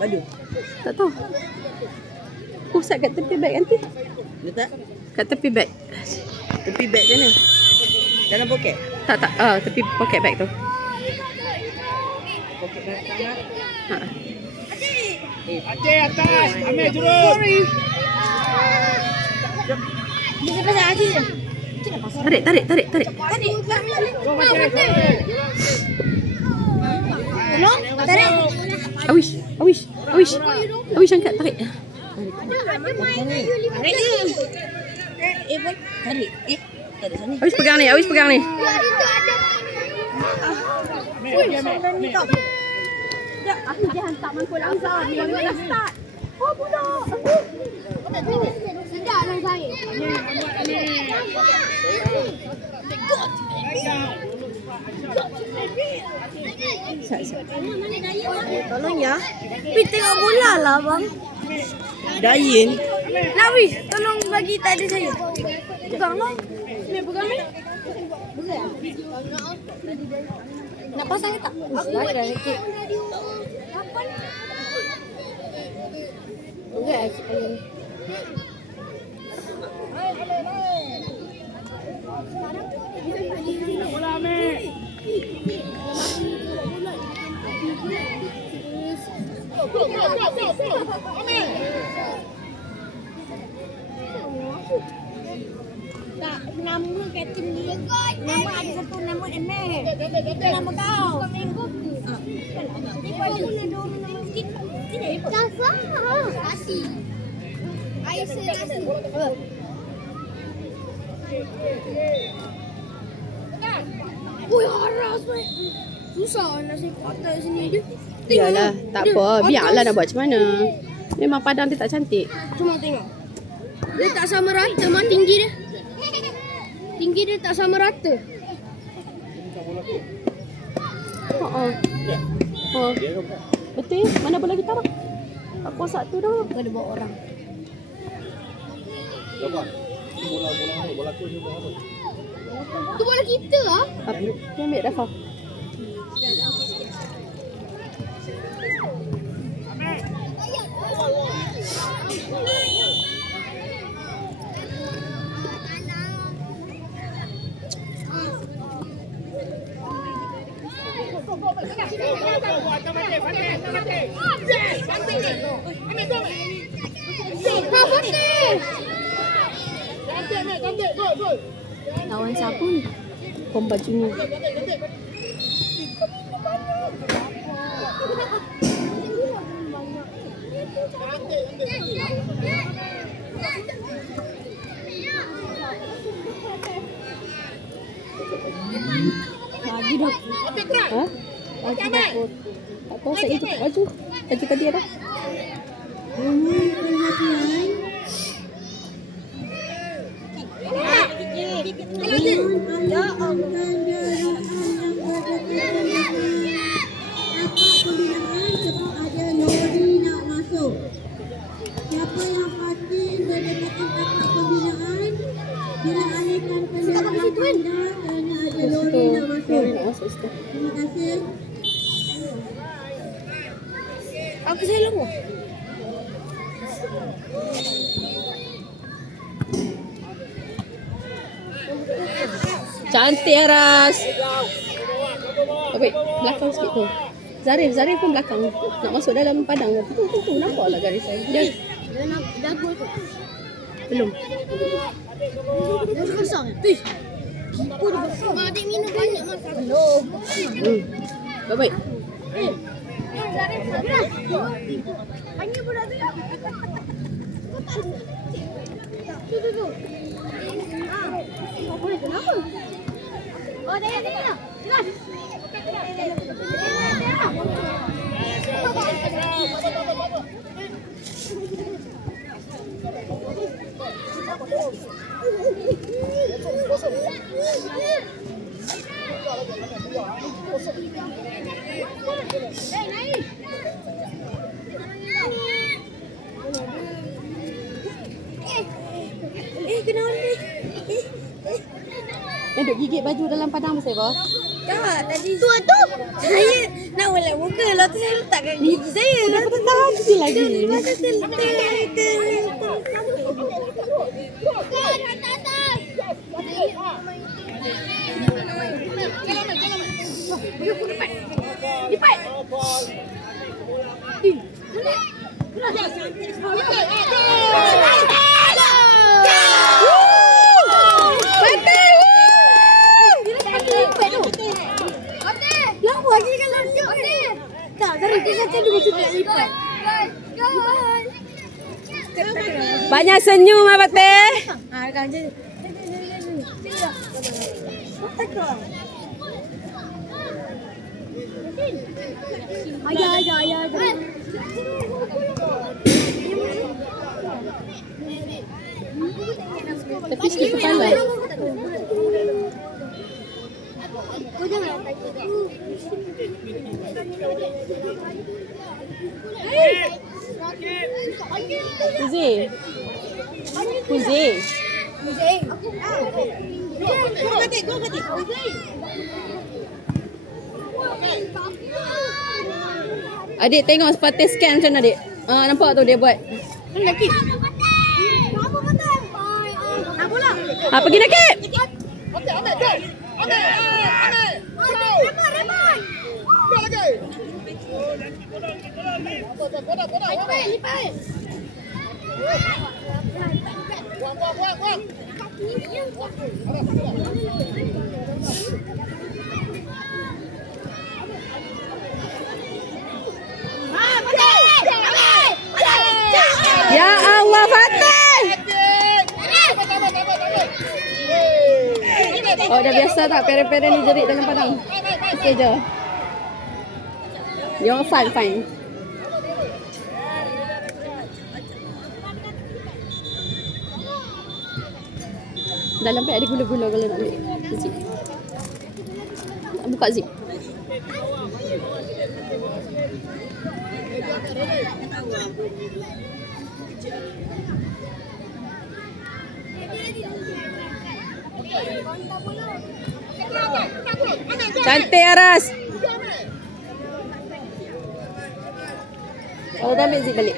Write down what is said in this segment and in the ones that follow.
Baju. Tak tahu. Pusat kat tepi beg nanti. Letak Kat tepi beg. tepi beg sana. Dalam poket. Tak. Tepi poket beg tu. Poket belakang lah. Ha. Aceh atas, Amir turun. Sorry. Dia pasal Aceh je. Tarik. Tarik. Tolong, tarik. Awish angkat, tarik. Tarik je. Pun tarik. Tarik sana. Awish pegang ni. Sampai ni kau. Sekejap, aku jangan tak mangkul Azhar. Dia dah start. Oh, budak. Sekejap lah saya. Tolong ya. Pi tengok bola lah bang. Dayin. Nawis, tolong bagi tadi saya. Pegang lah. Ni pegang ni. Nak pasang ke tak? Baik dah sikit. Enggak, ayam. Bola Amir. Tak, nama kapten dia. Nama ada satu nama Emir. Itu nama kau. Ni baju ada orang nama sikit. Dah sama. Kasih. Aisyah kasih. Ui, haras weh. Susah nak sepak tak sini dia. Yalah, tak apa. Biarlah nak buat macam mana. Memang Padang dia tak cantik. Cuma tengok. Dia tak sama rata mah tinggi dia. Tinggi dia tak sama rata. Oh. Betul. Mana bola kita bang? Tak puas satu dah. Kau ada bawa orang. Tu bola kita ah. Dia ambil Rafa. Lawan siapa ni? Pom baju ni. Lagi dah. Ha? Lagi dah. Tak tahu saya ikut baju. Baju tadi ada. Ya Allah. Siapa yang pasti berdekatan tapak pembinaan bila alihkan kenderaan anda kerana ada lori nak masuk. Terima kasih. Aku saya lama. Cantik Aras. Baik, belakang sikit tu. Zarif pun belakang. Nak masuk dalam padang. Tu nampaklah garisan. Dia Dah gol tu. belum. Dah kosong. Ih. Kipu dah kosong. Mak adik minum banyak masak. Belum. Baik. Panggil budak tu. Tu. Apa ni kenapa? Oh, dah. Jelas. Kenapa ni? Duk gigit baju dalam padang mesti apa? Tak, tadi tu. Saya Nak ulang muka. Lepas tu saya letakkan gigi saya. Kenapa tadi lagi? Lepas tu saya letak. Lipat. Lama lagi kalau lipat. Tak, Zara dia kata dia macam nak lipat. Banyak senyum Abang Teh. Kan je. Ayah. Tapi sikit kepala. Kau jangan takut. Kuzi. Adik tengok sepatah scan macam mana adik? Nampak tu dia buat. Lagi. Nak bola. Pergi nakip. Lipat. Ya Allah Fatih. Oh dah biasa tak peren-peren ni jerit dalam padang. Okey je. You're fine. Dalam beg ada gula-gula kalau nak ambil. Zip. Nak buka zip. Cantik Aras. Kalau dah ambil zip balik.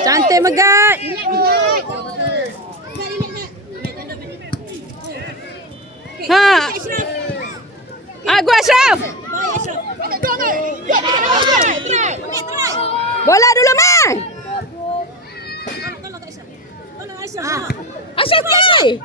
Cantik Megat. Aku Ashraf. Bola dulu man. Ashraf play.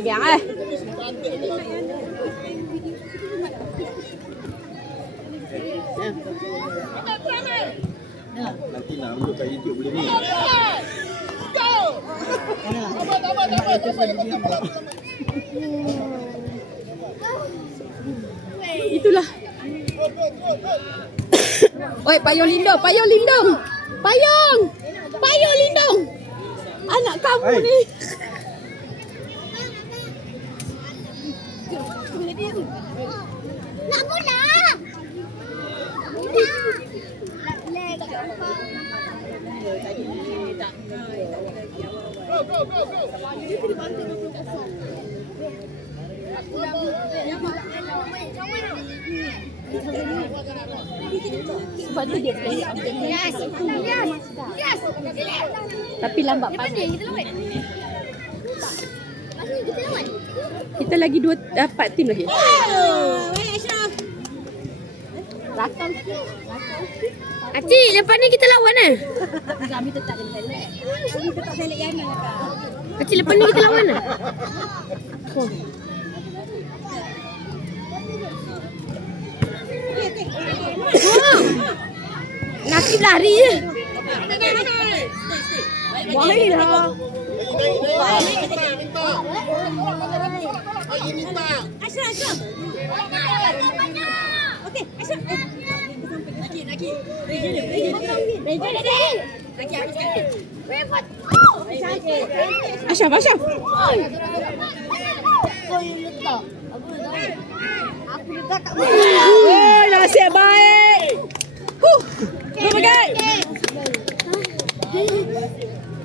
Jangan. Nanti nak upload kat YouTube boleh ni. Itulah. Oi, payung lindung. Payung lindung. Anak kamu ni. Nak bola. Sebab tu dia play. Yes. Tapi lambat pandai. Kita lawan. Kita lagi 4 tim lagi. Acik, lepas ni kita lawan eh? Acik, lepas ni kita lawan eh? Nakib lari je. Wahai lah. Ashraf. Okey, Ashraf. Lagi. Ashraf. Oh, nasib baik. Berbagai.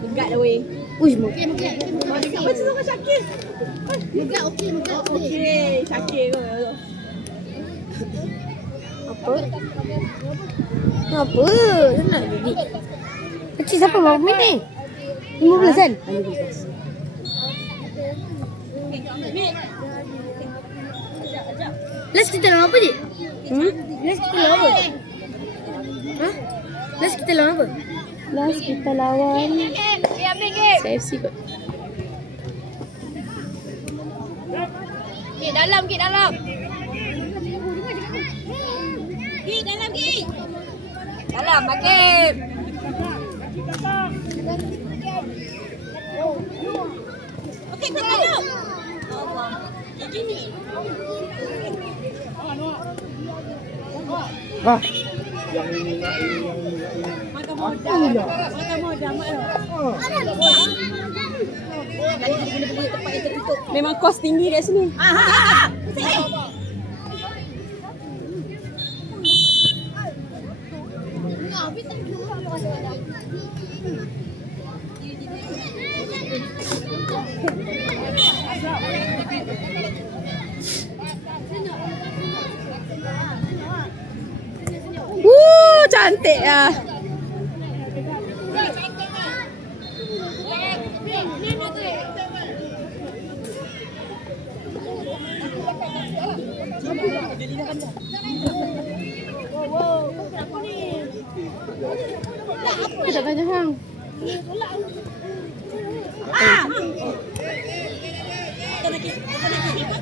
Dekat dah weh. Uish, Baca sama Syakir. Okey, Syakir kau. Apa? Nak jadi. Acik siapa berapa minit ni? 15 kan? Last kita lawan apa, Cik? Last kita lawan apa? Ha? Last kita lawan apa? Last kita lawan CFC kot. Dalam. Dalam, makin. Okey, kau tahu. Wah. Memang kos tinggi kat sini. Cantik ah. Kita tanya hang.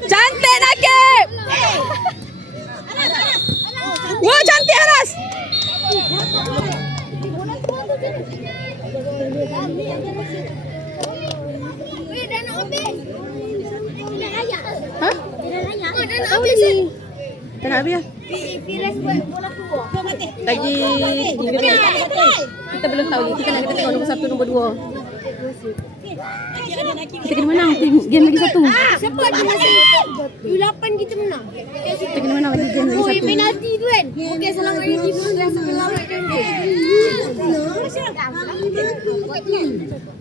Cantik Nakib. Wah, cantik Anas. Hah? Tahu ni. Tak nak habis lah. Lagi 3 minit. Kita belum tahu. Kita nak tengok nombor 1, nombor 2. Kita kena menang. Game lagi 1. Siapa ada masih U8 kita menang. Kita kena menang lagi game lagi 1. Penalti tu kan. Okey, Assalamualaikum. Assalamualaikum.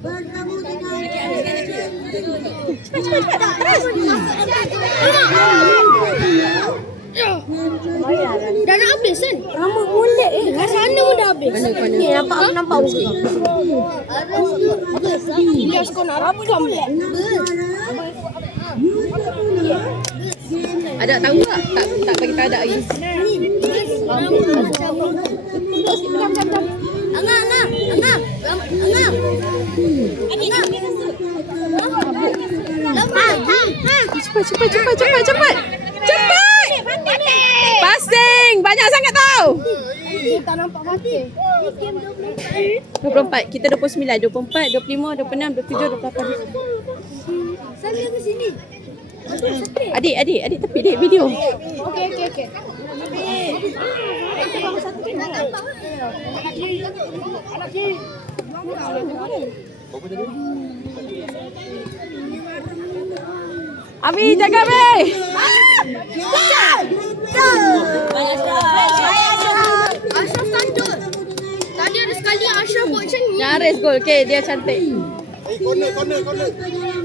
Bertemu dengan Dah nak habis kan? Lama molek kat sana pun dah habis. Ni nampak okey. Ilyas kau nak rakam. Ada tahu tak? Tak bagi tak ada lagi. Cepat. Passing. Banyak sangat tau. Tak nampak mati. 24. Kita 29, 24, 25, 26, 27, 28. Sambil ke sini. Adik tepi dik video. Okey. Abi jaga Abi. Ashraf tanduk. Tadi ada sekali Ashraf buat macam ni. Nyaris gol. Okey, dia cantik.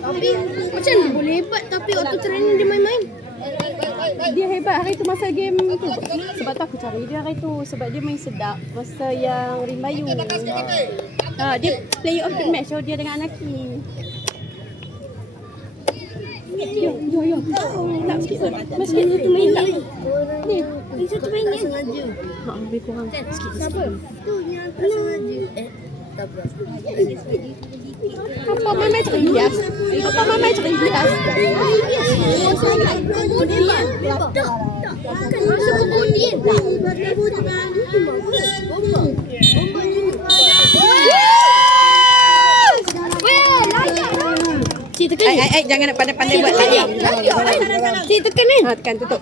Tapi macam ni boleh hebat tapi waktu training dia main-main. Dia hebat hari tu masa game tu. Sebab tu aku cari dia hari tu. Sebab dia main sedap masa yang Rimbayu. Dia player of the match. Dia dengan Anaki. Yo. Tak sikit tu. Masuk tu main tak. Ni. Itu tu main ni. Lebih kurang. Siapa? Tu yang tak sengaja. Apa mamai cakap Ilyas? Apa mamai cakap Ilyas? Kan masuk kemudian. Bertemu dengan Cik tekan ni. Jangan nak pandai-pandai buat lagi. Cik tekan ni. Tekan tutup.